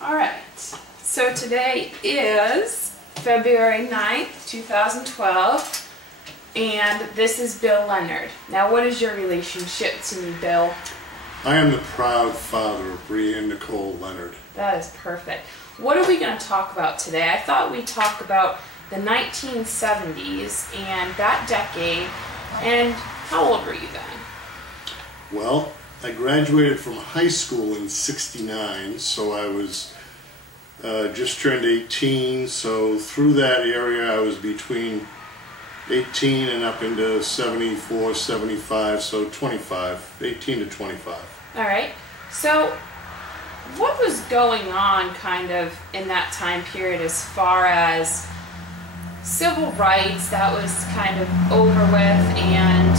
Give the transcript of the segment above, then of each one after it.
All right, so today is February 9th, 2012, and this is Bill Leonard. Now, what is your relationship to me, Bill? I am the proud father of Brianne Nicole Leonard. That is perfect. What are we going to talk about today? I thought we'd talk about the 1970s and that decade, and how old were you then? Well, I graduated from high school in '69, so I was just turned 18, so through that area I was between 18 and up into 74, 75, so 25, 18 to 25. All right, so what was going on kind of in that time period as far as civil rights? That was kind of over with, and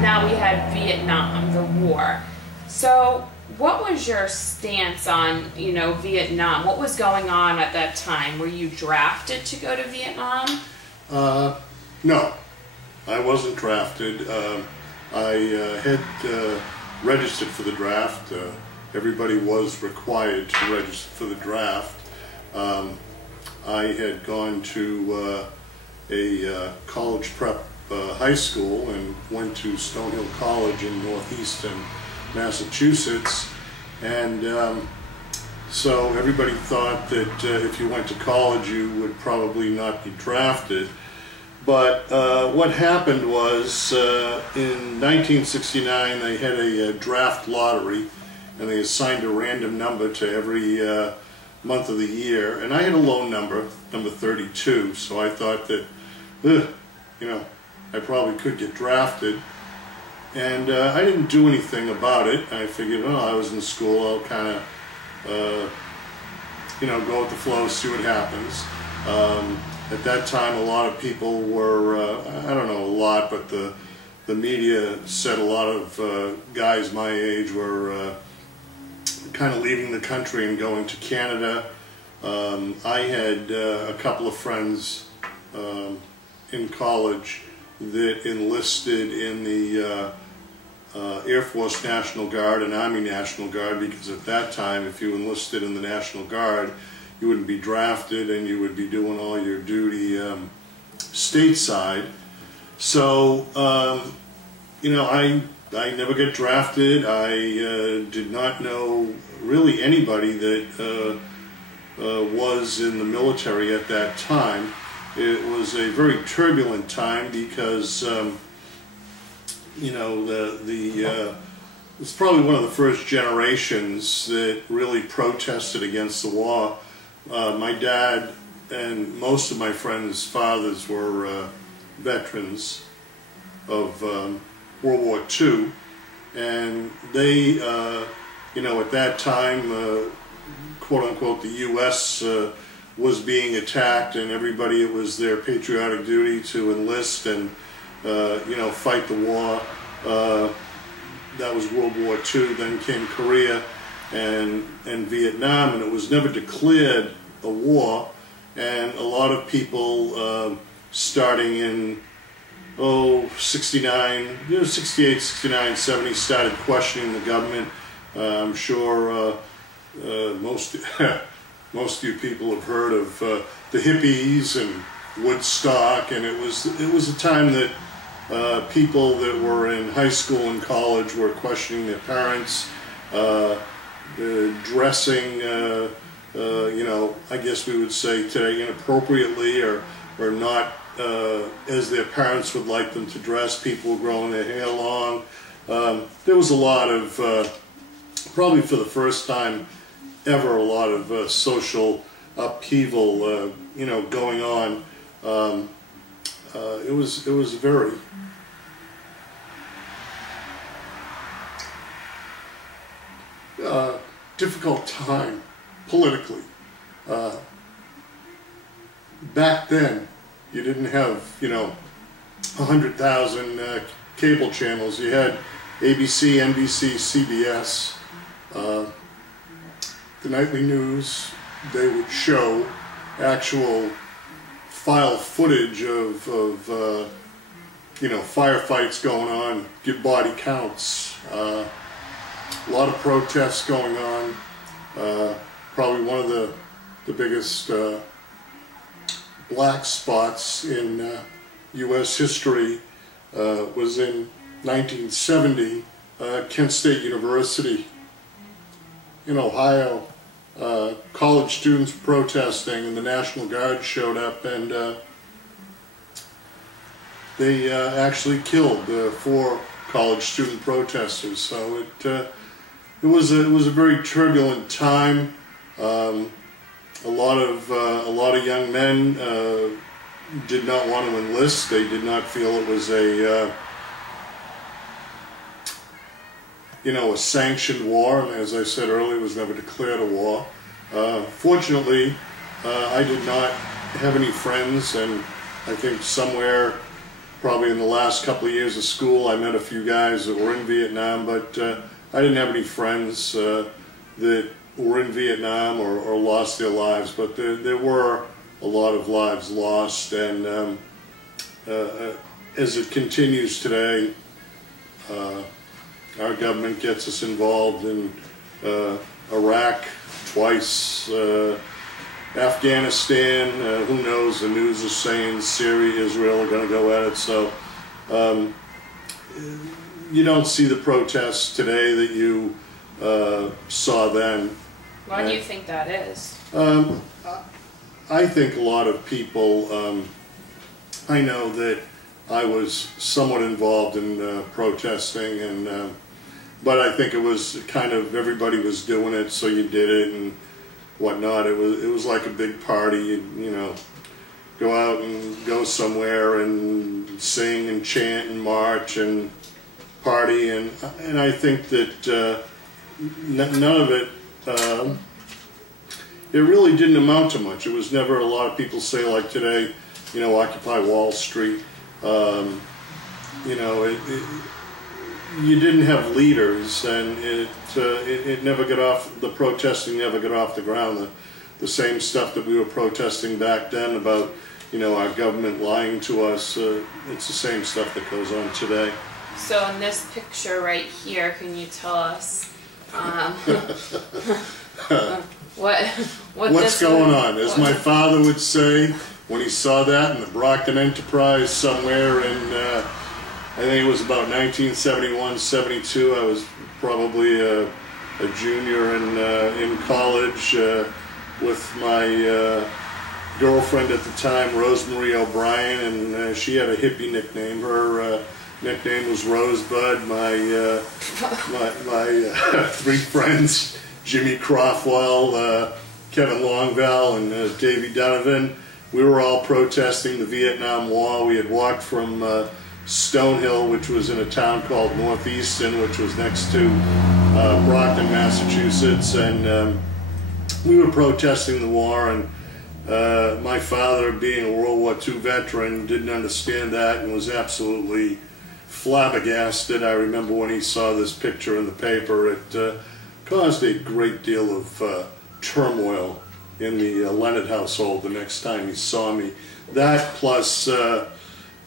now we had Vietnam, the war. So what was your stance on, Vietnam? What was going on at that time? Were you drafted to go to Vietnam? No, I wasn't drafted. I had registered for the draft. Everybody was required to register for the draft. I had gone to a college prep high school and went to Stonehill College in northeastern Massachusetts, and so everybody thought that if you went to college you would probably not be drafted. But what happened was in 1969 they had a draft lottery, and they assigned a random number to every month of the year, and I had a low number, number 32, so I thought that, I probably could get drafted. And I didn't do anything about it. I figured, I was in school, I'll kind of, go with the flow, see what happens. At that time, a lot of people were, I don't know a lot, but the media said a lot of guys my age were kind of leaving the country and going to Canada. I had a couple of friends in college that enlisted in the Air Force National Guard and Army National Guard, because at that time if you enlisted in the National Guard you wouldn't be drafted and you would be doing all your duty stateside. So I never got drafted. I did not know really anybody that was in the military at that time. It was a very turbulent time because it's probably one of the first generations that really protested against the war. My dad and most of my friends' fathers were veterans of World War II, and they, at that time, quote-unquote, the U.S. Was being attacked, and everybody, it was their patriotic duty to enlist and fight the war. That was World War II. Then came Korea and Vietnam, and it was never declared a war. And a lot of people starting in 69, 68, 69, 70 started questioning the government. I'm sure most of you people have heard of the hippies and Woodstock, and it was a time that people that were in high school and college were questioning their parents, dressing, I guess we would say today inappropriately or not as their parents would like them to dress. People were growing their hair long. There was a lot of, probably for the first time ever, a lot of social upheaval, going on. It was a very difficult time politically. Back then, you didn't have 100,000 cable channels. You had ABC, NBC, CBS. The nightly news, they would show actual file footage of firefights going on, give body counts, a lot of protests going on. biggest black spots in U.S. history was in 1970, Kent State University in Ohio. College students protesting, and the National Guard showed up, and they actually killed 4 college student protesters. So it was a very turbulent time. A lot of young men did not want to enlist. They did not feel it was a a sanctioned war, and as I said earlier, it was never declared a war. Fortunately, I did not have any friends, and I think somewhere, probably in the last couple of years of school, I met a few guys that were in Vietnam, but I didn't have any friends that were in Vietnam or lost their lives, but there were a lot of lives lost, and as it continues today, our government gets us involved in Iraq twice, Afghanistan, who knows, the news is saying Syria, Israel are going to go at it, so you don't see the protests today that you saw then. Why do you think that is? I think a lot of people, I know that I was somewhat involved in protesting, and but I think it was kind of everybody was doing it, so you did it and whatnot. It was like a big party. You know, go out and go somewhere and sing and chant and march and party, and I think that none of it. It really didn't amount to much. It was never, a lot of people say like today, you know, Occupy Wall Street. You know, you didn't have leaders, and it never got off, the protesting never got off the ground. The same stuff that we were protesting back then about, you know, our government lying to us, it's the same stuff that goes on today. So in this picture right here, can you tell us what's going on? As my father would say, when he saw that in the Brockton Enterprise somewhere in, I think it was about 1971, 72, I was probably a junior in college with my girlfriend at the time, Rosemary O'Brien, and she had a hippie nickname. Her nickname was Rosebud. My 3 friends, Jimmy Croftwell, Kevin Longvall, and Davey Donovan, we were all protesting the Vietnam War. We had walked from Stonehill, which was in a town called Northeastern, which was next to Brockton, Massachusetts, and we were protesting the war, and my father, being a World War II veteran, didn't understand that and was absolutely flabbergasted. I remember when he saw this picture in the paper, it caused a great deal of turmoil in the Leonard household the next time he saw me. That plus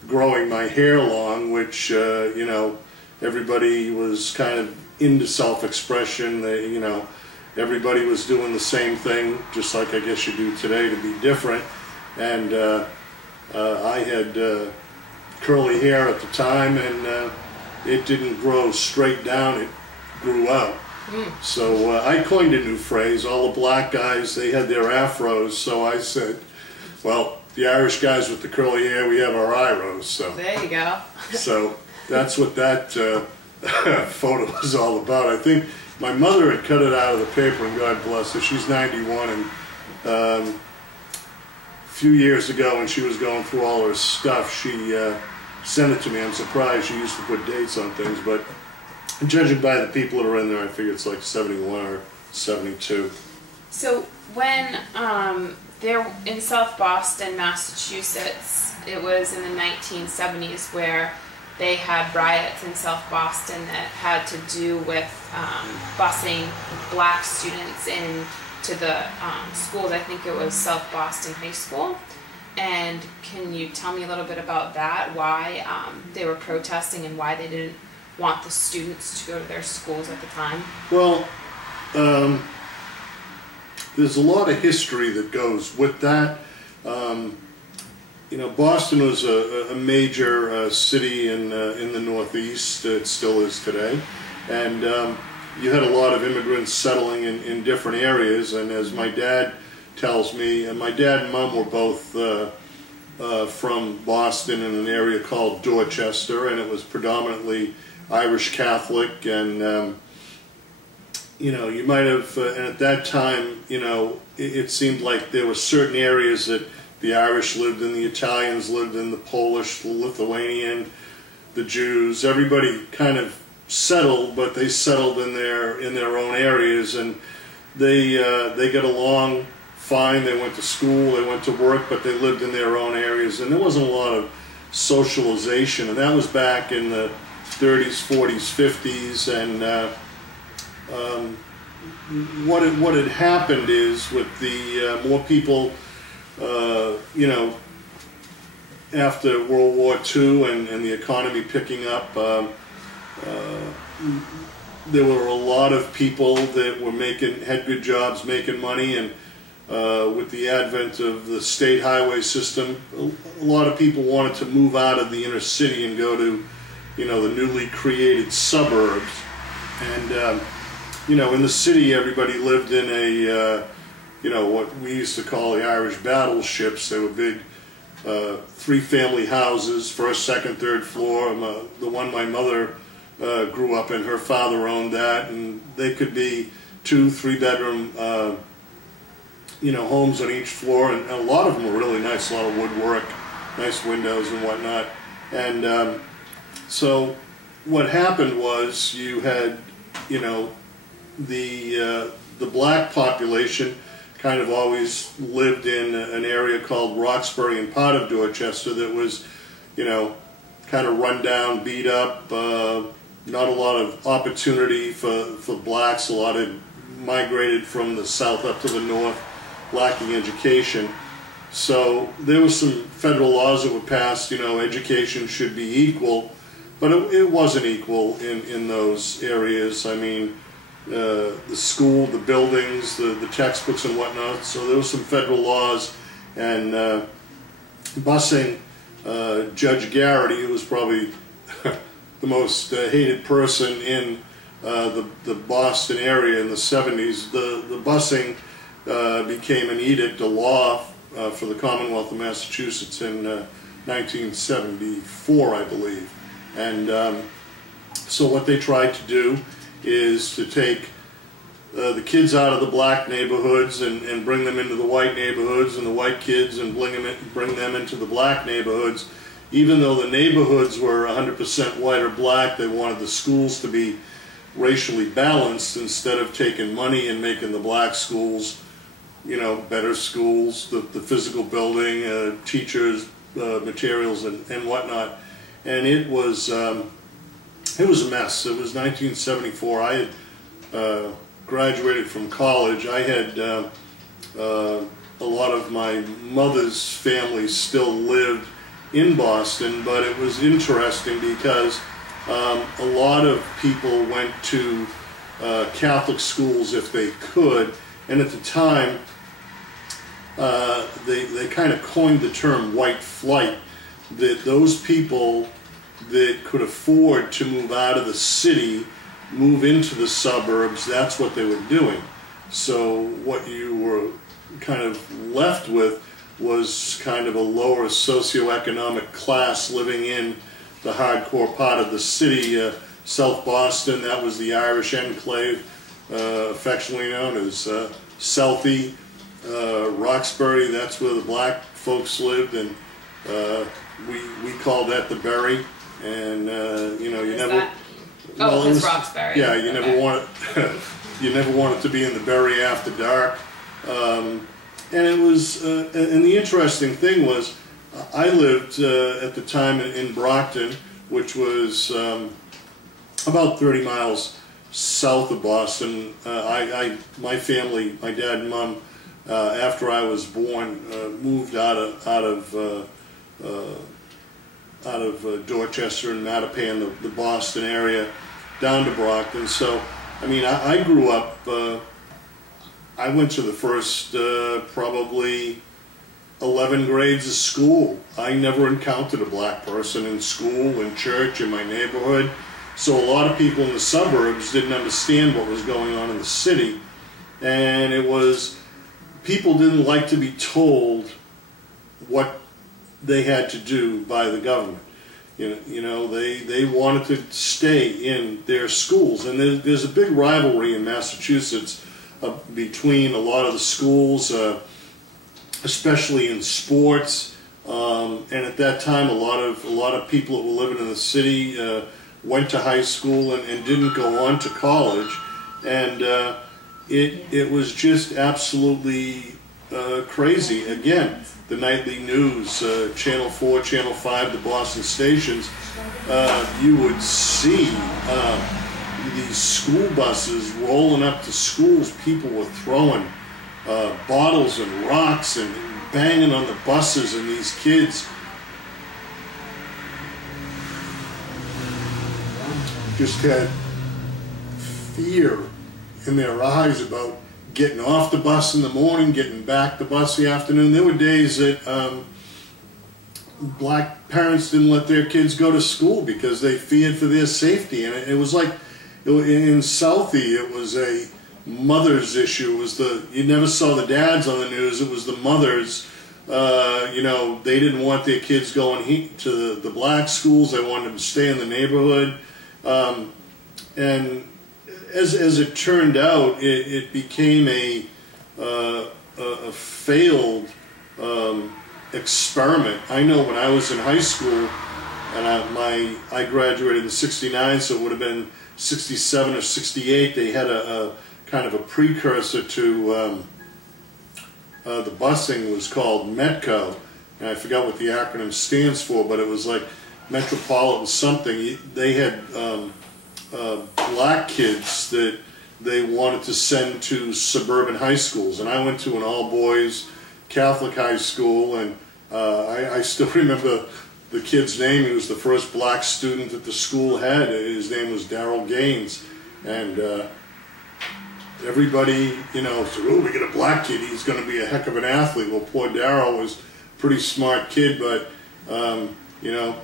growing my hair long, which, you know, everybody was kind of into self-expression. You know, everybody was doing the same thing, just like I guess you do today, to be different. And I had curly hair at the time, and it didn't grow straight down, it grew out. So I coined a new phrase. All the black guys, they had their afros, so I said, well, the Irish guys with the curly hair, we have our iros. So there you go. So that's what that photo was all about. I think my mother had cut it out of the paper, and God bless her, she's 91, and a few years ago when she was going through all her stuff, she sent it to me. I'm surprised she used to put dates on things, but judging by the people that are in there, I figure it's like 71 or 72. So when they're in South Boston, Massachusetts, it was in the 1970s where they had riots in South Boston that had to do with busing black students into the schools. I think it was South Boston High School. And can you tell me a little bit about that, why they were protesting and why they didn't want the students to go to their schools at the time? Well, there's a lot of history that goes with that. You know, Boston was a major city in the Northeast. It still is today, and you had a lot of immigrants settling in different areas. And as my dad tells me, and my dad and mom were both from Boston in an area called Dorchester, and it was predominantly Irish Catholic. And you know, you might have, and at that time, you know, it seemed like there were certain areas that the Irish lived in, the Italians lived in, the Polish, the Lithuanian, the Jews. Everybody kind of settled, but they settled in their own areas, and they got along fine. They went to school, they went to work, but they lived in their own areas, and there wasn't a lot of socialization. And that was back in the 30s, 40s, 50s, and what had happened is with the more people, you know, after World War II and the economy picking up, there were a lot of people that were had good jobs, making money, and with the advent of the state highway system, a lot of people wanted to move out of the inner city and go to, you know, the newly created suburbs. And you know, in the city, everybody lived in a, you know, what we used to call the Irish battleships. They were big 3-family houses, first, second, third floor. The one my mother grew up in, her father owned that, and they could be 2, 3-bedroom, you know, homes on each floor, and a lot of them were really nice, a lot of woodwork, nice windows and whatnot. And so what happened was you had, you know, the black population kind of always lived in an area called Roxbury and part of Dorchester that was, you know, kind of run down, beat up, not a lot of opportunity for blacks. A lot had migrated from the south up to the north, lacking education. So there were some federal laws that were passed, you know, education should be equal, but it wasn't equal in those areas. I mean, the school, the buildings, the textbooks and whatnot. So there were some federal laws, and busing, Judge Garrity, who was probably the most hated person in the Boston area in the 70s, the busing became an edict, a law for the Commonwealth of Massachusetts in 1974, I believe. And so what they tried to do is to take the kids out of the black neighborhoods and bring them into the white neighborhoods, and the white kids and bring them into the black neighborhoods. Even though the neighborhoods were 100% white or black, they wanted the schools to be racially balanced instead of taking money and making the black schools, you know, better schools, the physical building, teachers, materials, and whatnot. And it was a mess. It was 1974. I had graduated from college. I had a lot of my mother's family still lived in Boston, but it was interesting because a lot of people went to Catholic schools if they could, and at the time they kind of coined the term white flight, that those people that could afford to move out of the city, move into the suburbs, that's what they were doing. So what you were kind of left with was kind of a lower socioeconomic class living in the hardcore part of the city. South Boston, that was the Irish enclave, affectionately known as Southie. Roxbury, that's where the black folks lived, and we called that the Berry. And you know, you never. Well, it was Roxbury. Yeah, you never want it. You never want it to be in the Berry after dark. And it was, and the interesting thing was, I lived at the time in Brockton, which was about 30 miles south of Boston. My family, my dad and mom, after I was born, moved out of Dorchester and Mattapan, the Boston area, down to Brockton. So, I mean, I grew up. I went to the first probably 11 grades of school. I never encountered a black person in school, in church, in my neighborhood. So a lot of people in the suburbs didn't understand what was going on in the city. And it was, people didn't like to be told what they had to do by the government. You know, they wanted to stay in their schools. And there's a big rivalry in Massachusetts between a lot of the schools, especially in sports, and at that time a lot of people that were living in the city went to high school and didn't go on to college, and it was just absolutely crazy. Again, the nightly news, Channel 4, Channel 5, the Boston stations, you would see these school buses rolling up to schools. People were throwing bottles and rocks and banging on the buses, and these kids just had fear in their eyes about getting off the bus in the morning, getting back the bus the afternoon. There were days that black parents didn't let their kids go to school because they feared for their safety, and it was like, in Southie, it was a mother's issue. It was you never saw the dads on the news. It was the mothers. You know, they didn't want their kids going to the black schools. They wanted them to stay in the neighborhood. And as it turned out, it became a failed experiment. I know when I was in high school, and I graduated in '69, so it would have been '67 or '68. They had a kind of a precursor to the busing, was called METCO, and I forgot what the acronym stands for, but it was like Metropolitan something. They had black kids that they wanted to send to suburban high schools, and I went to an all-boys Catholic high school, and I still remember the kid's name. He was the first black student that the school had. His name was Darrell Gaines, and everybody, you know, said, "Oh, we get a black kid, he's going to be a heck of an athlete." Well, poor Darrell was a pretty smart kid, but you know,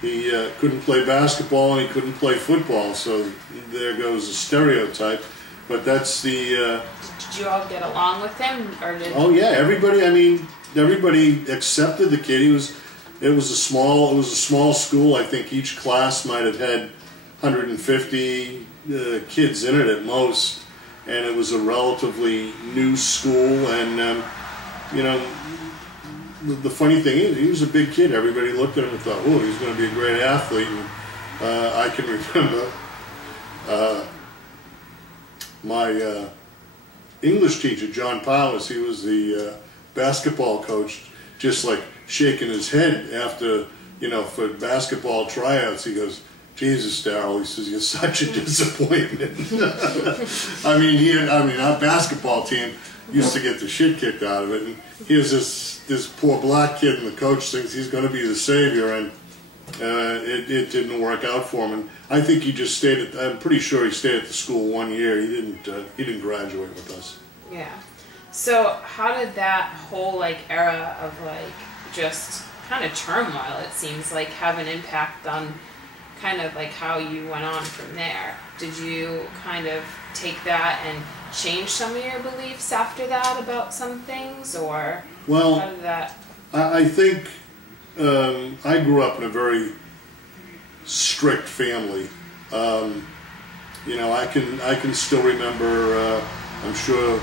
he couldn't play basketball and he couldn't play football, so there goes the stereotype. But that's the... Did you all get along with him, or did... Oh yeah, everybody, I mean, everybody accepted the kid. It was a small school. I think each class might have had 150 kids in it at most, and it was a relatively new school. And you know, the funny thing is, he was a big kid. Everybody looked at him and thought, "Oh, he's going to be a great athlete." And I can remember my English teacher, John Powers. He was the basketball coach, just like shaking his head after, you know, for basketball tryouts. He goes, "Jesus, Darrell," he says, "you're such a disappointment." I mean, our basketball team used to get the shit kicked out of it, and here's this poor black kid, and the coach thinks he's going to be the savior, and it didn't work out for him. And I think he just stayed at, I'm pretty sure he stayed at the school 1 year. He didn't graduate with us. Yeah. So how did that whole like era of like just kind of turmoil, it seems like, have an impact on kind of like how you went on from there? Did you kind of take that and change some of your beliefs after that about some things, or well, how did that... I think I grew up in a very strict family. You know, I can still remember, I'm sure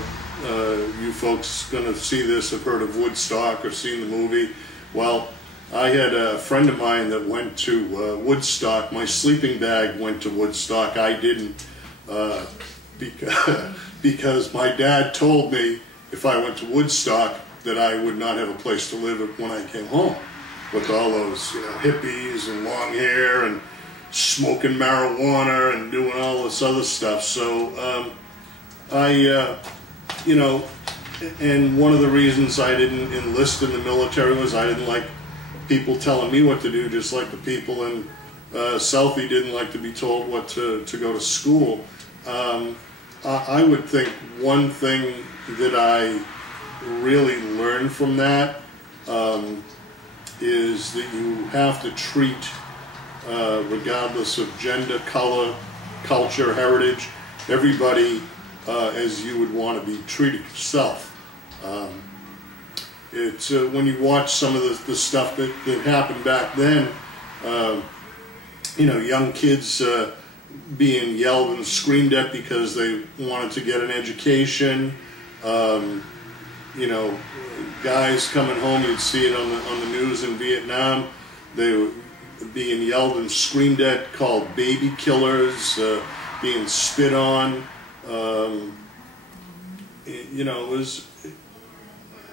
you folks going to see this have heard of Woodstock or seen the movie. Well, I had a friend of mine that went to Woodstock. My sleeping bag went to Woodstock. I didn't, because my dad told me if I went to Woodstock that I would not have a place to live when I came home, with all those, you know, hippies and long hair and smoking marijuana and doing all this other stuff. So you know, and one of the reasons I didn't enlist in the military was I didn't like people telling me what to do, just like the people in Southie didn't like to be told what to go to school. I would think one thing that I really learned from that is that you have to treat, regardless of gender, color, culture, heritage, everybody as you would want to be treated yourself. It's when you watch some of the stuff that happened back then, you know, young kids being yelled and screamed at because they wanted to get an education. You know, guys coming home, you'd see it on the news in Vietnam. They were being yelled and screamed at, called baby killers, being spit on. You know, it was.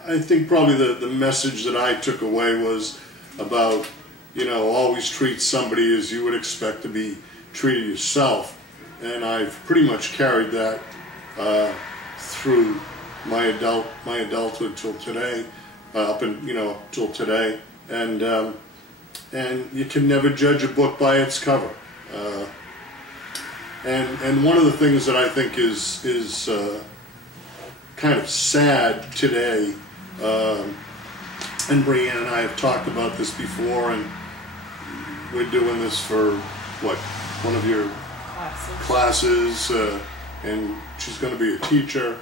I think probably the message that I took away was about, you know, always treat somebody as you would expect to be treated yourself, and I've pretty much carried that through my adulthood till today, up till today, and you can never judge a book by its cover, and one of the things that I think is kind of sad today, and Brianne and I have talked about this before, and we're doing this for what, one of your classes, and she's going to be a teacher,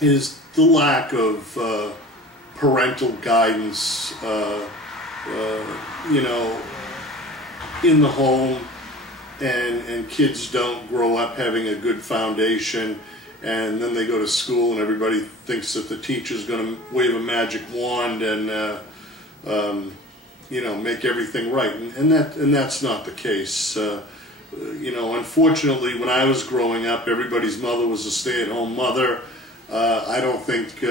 is the lack of parental guidance, you know, in the home, and kids don't grow up having a good foundation, and then they go to school and everybody thinks that the teacher's going to wave a magic wand and you know, make everything right, and that's not the case. You know, unfortunately, when I was growing up, everybody's mother was a stay-at-home mother. I think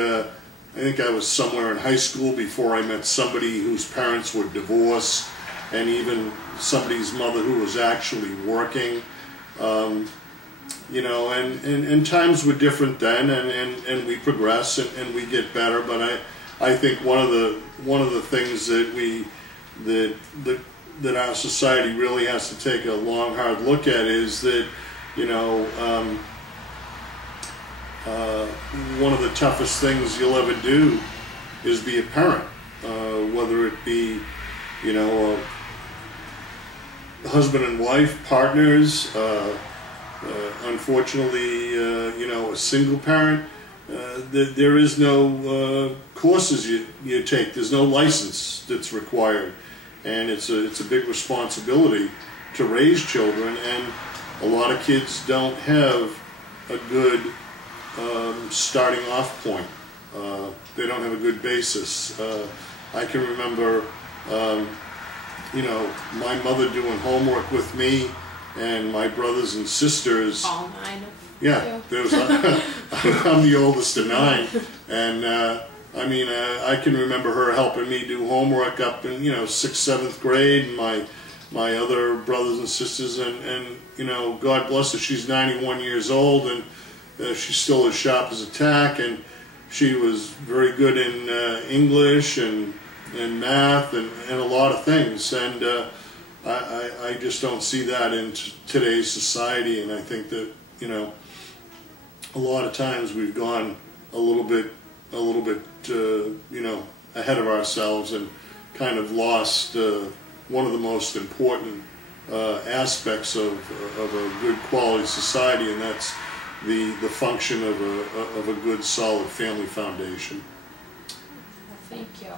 I was somewhere in high school before I met somebody whose parents were divorced, and even somebody's mother who was actually working. You know, and times were different then, and we progress and we get better. But I think one of the things that that our society really has to take a long, hard look at is that, you know, one of the toughest things you'll ever do is be a parent, whether it be, you know, husband and wife, partners, unfortunately, you know, a single parent. There is no courses you take. There's no license that's required, and it's a big responsibility to raise children. And a lot of kids don't have a good starting off point. They don't have a good basis. I can remember, you know, my mother doing homework with me and my brothers and sisters. All 9 of yeah, you. there was. I'm the oldest of 9, and I mean, I can remember her helping me do homework up in, you know, 6th, 7th grade, and my other brothers and sisters, and you know, God bless her, she's 91 years old, and she's still as sharp as a tack, and she was very good in English and math and a lot of things, and I just don't see that in today's society, and I think that, you know, a lot of times we've gone a little bit, you know, ahead of ourselves and kind of lost one of the most important aspects of a good quality society, and that's the function of a good, solid family foundation. Well, thank you.